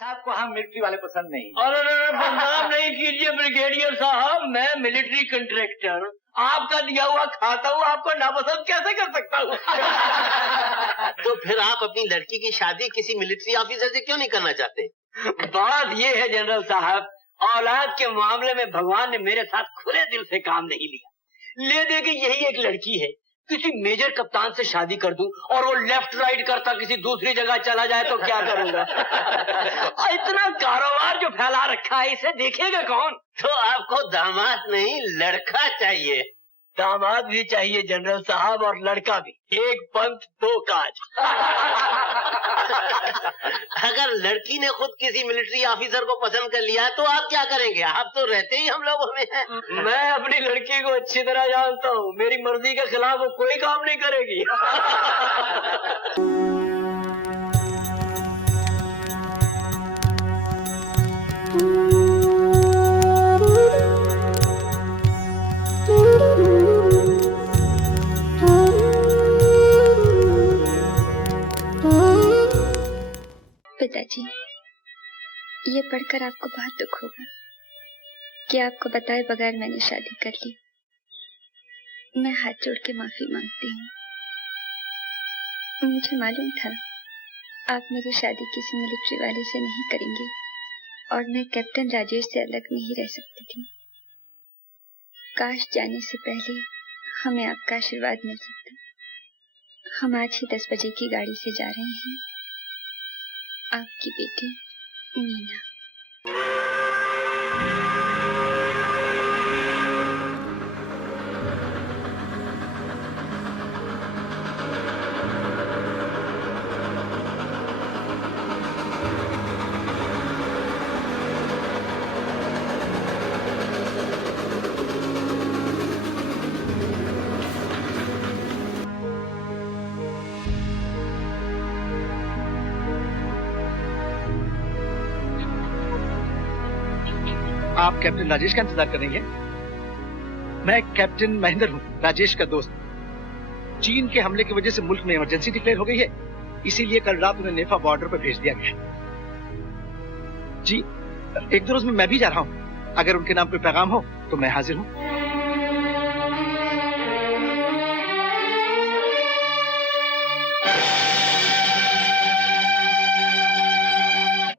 साहब को हम मिलिट्री वाले पसंद नहीं। अरे बदनाम नहीं कीजिए ब्रिगेडियर साहब, मैं मिलिट्री कंट्रैक्टर आपका दिया हुआ खाता हूँ, आपको नापसंद कैसे कर सकता हूँ? तो फिर आप अपनी लड़की की शादी किसी मिलिट्री ऑफिसर से क्यों नहीं करना चाहते? बात ये है जनरल साहब, औलाद के मामले में भगवान ने मेरे साथ खुले दिल से काम नहीं लिया। ले दे के यही एक लड़की है, किसी मेजर कप्तान से शादी कर दूं और वो लेफ्ट राइट करता किसी दूसरी जगह चला जाए तो क्या करूंगा? इतना कारोबार जो फैला रखा है, इसे देखेगा कौन? तो आपको दामाद नहीं लड़का चाहिए। दामाद भी चाहिए जनरल साहब, और लड़का भी। एक पंथ दो काज। अगर लड़की ने खुद किसी मिलिट्री ऑफिसर को पसंद कर लिया तो आप क्या करेंगे? आप तो रहते ही हम लोगों में हैं। मैं अपनी लड़की को अच्छी तरह जानता हूँ, मेरी मर्जी के खिलाफ वो कोई काम नहीं करेगी। पिताजी, ये पढ़कर आपको बहुत दुख होगा कि आपको बताए बगैर मैंने शादी कर ली। मैं हाथ जोड़ के माफी मांगती हूँ। मुझे मालूम था आप मेरी शादी किसी मिलिट्री वाले से नहीं करेंगे, और मैं कैप्टन राजेश से अलग नहीं रह सकती थी। काश जाने से पहले हमें आपका आशीर्वाद मिल सकता। हम आज ही 10 बजे की गाड़ी से जा रहे हैं। आपकी बेटी मीना। आप कैप्टन राजेश का इंतजार करेंगे? मैं कैप्टन महेंद्र हूँ, राजेश का दोस्त। चीन के हमले की वजह से मुल्क में इमरजेंसी डिक्लेयर हो गई है, इसीलिए कल रात उन्हें नेफा बॉर्डर पर भेज दिया गया। जी, 1-2 रोज में मैं भी जा रहा हूँ। अगर उनके नाम कोई पैगाम हो तो मैं हाजिर हूँ।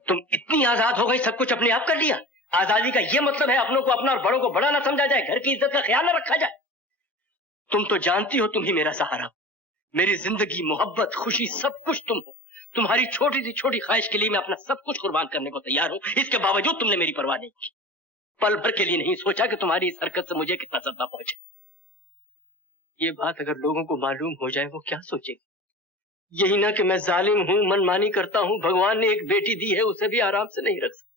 तुम इतनी आजाद हो गई, सब कुछ अपने आप कर लिया। आजादी का ये मतलब है अपनों को अपना और बड़ों को बड़ा ना समझा जाए, घर की इज्जत का ख्याल ना रखा जाए। तुम तो जानती हो तुम ही मेरा सहारा, मेरी जिंदगी, मोहब्बत, खुशी, सब कुछ तुम हो। तुम्हारी छोटी सी छोटी ख्वाहिश के लिए मैं अपना सब कुछ कुर्बान करने को तैयार हूँ। इसके बावजूद तुमने मेरी परवाह नहीं की। पल भर के लिए नहीं सोचा कि तुम्हारी इस हरकत से मुझे कितना सदमा पहुंचे। ये बात अगर लोगों को मालूम हो जाए, वो क्या सोचेंगे? यही ना कि मैं जालिम हूँ, मनमानी करता हूँ। भगवान ने एक बेटी दी है, उसे भी आराम से नहीं रख सकता।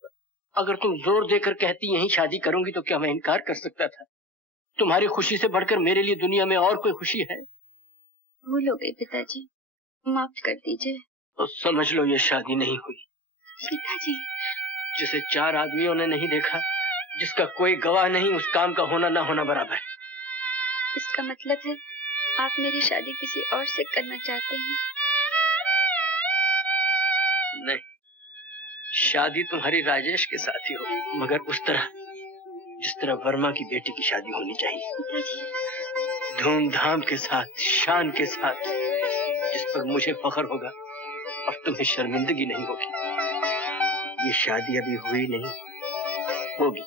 अगर तुम जोर देकर कहती यहीं शादी करूंगी तो क्या मैं इनकार कर सकता था? तुम्हारी खुशी से बढ़कर मेरे लिए दुनिया में और कोई खुशी है? भूल हो गई पिताजी, माफ कर दीजिए। तो समझ लो ये शादी नहीं हुई। पिताजी, जिसे 4 आदमियों ने नहीं देखा, जिसका कोई गवाह नहीं, उस काम का होना ना होना बराबर। इसका मतलब है आप मेरी शादी किसी और से करना चाहते हैं? नहीं, शादी तुम्हारी राजेश के साथ ही हो, मगर उस तरह जिस तरह वर्मा की बेटी की शादी होनी चाहिए। पिताजी, धूमधाम के साथ, शान के साथ, जिस पर मुझे फख्र होगा और तुम्हें शर्मिंदगी नहीं होगी। ये शादी अभी हुई नहीं, होगी।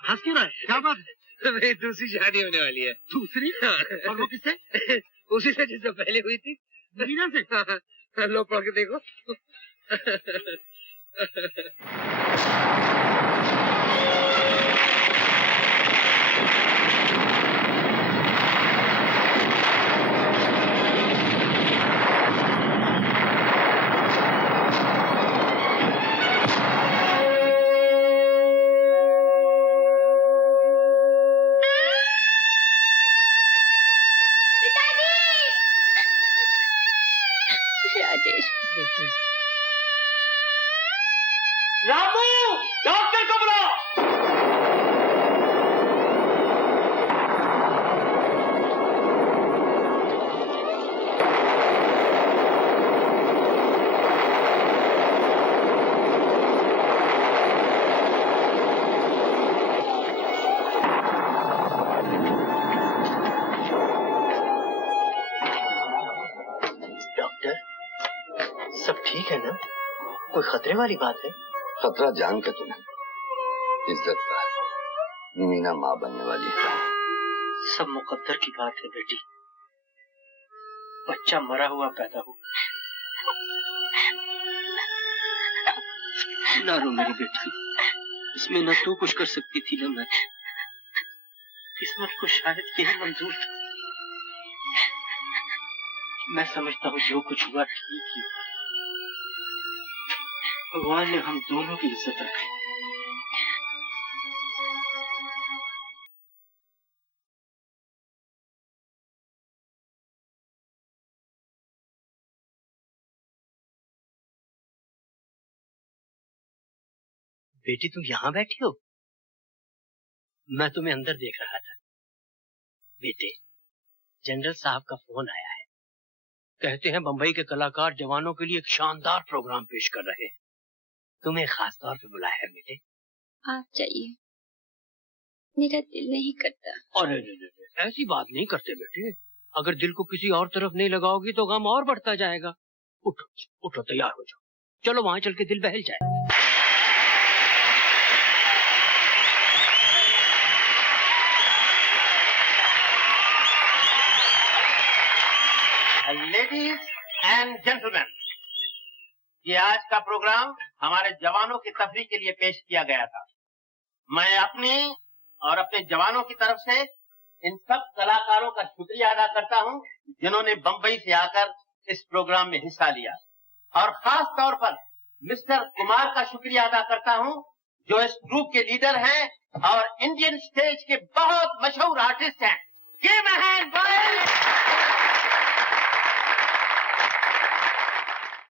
हंस क्यों रहा है? क्या बात है? मेरी दूसरी शादी होने वाली है। दूसरी? और वो किससे? उसी से जिससे पहले हुई थी, मीना से। लो पढ़ के देखो। राजेश, रामू, डॉक्टर को बुलाओ। सब ठीक है ना? कोई खतरे वाली बात है? खतरा जान के तुम्हें, इज्जत का। मीना माँ बनने वाली है। सब मुकद्दर की बात है बेटी। बच्चा मरा हुआ पैदा हुआ। ना रो मेरी बेटी, इसमें न तू कुछ कर सकती थी न मैं। किस्मत को शायद यही मंजूर था। मैं समझता हूँ जो कुछ हुआ ठीक ही हुआ। भगवान ने हम दोनों की इज्जत रखी। बेटी तुम यहाँ बैठी हो? मैं तुम्हें अंदर देख रहा था। बेटे, जनरल साहब का फोन आया है। कहते हैं बंबई के कलाकार जवानों के लिए एक शानदार प्रोग्राम पेश कर रहे हैं। तुम्हें खास तौर पे बुलाया है बेटे। आप जाइए, मेरा दिल नहीं करता। अरे ऐसी बात नहीं करते बेटे। अगर दिल को किसी और तरफ नहीं लगाओगी तो गम और बढ़ता जाएगा। उठो उठो, तैयार हो जाओ, चलो वहां चल के दिल बहल जाए। लेडीज एंड जेंटलमैन, ये आज का प्रोग्राम हमारे जवानों की तफरीह के लिए पेश किया गया था। मैं अपनी और अपने जवानों की तरफ से इन सब कलाकारों का शुक्रिया अदा करता हूं जिन्होंने बंबई से आकर इस प्रोग्राम में हिस्सा लिया, और खास तौर पर मिस्टर कुमार का शुक्रिया अदा करता हूं जो इस ग्रुप के लीडर हैं और इंडियन स्टेज के बहुत मशहूर आर्टिस्ट हैं। Give a hand boys.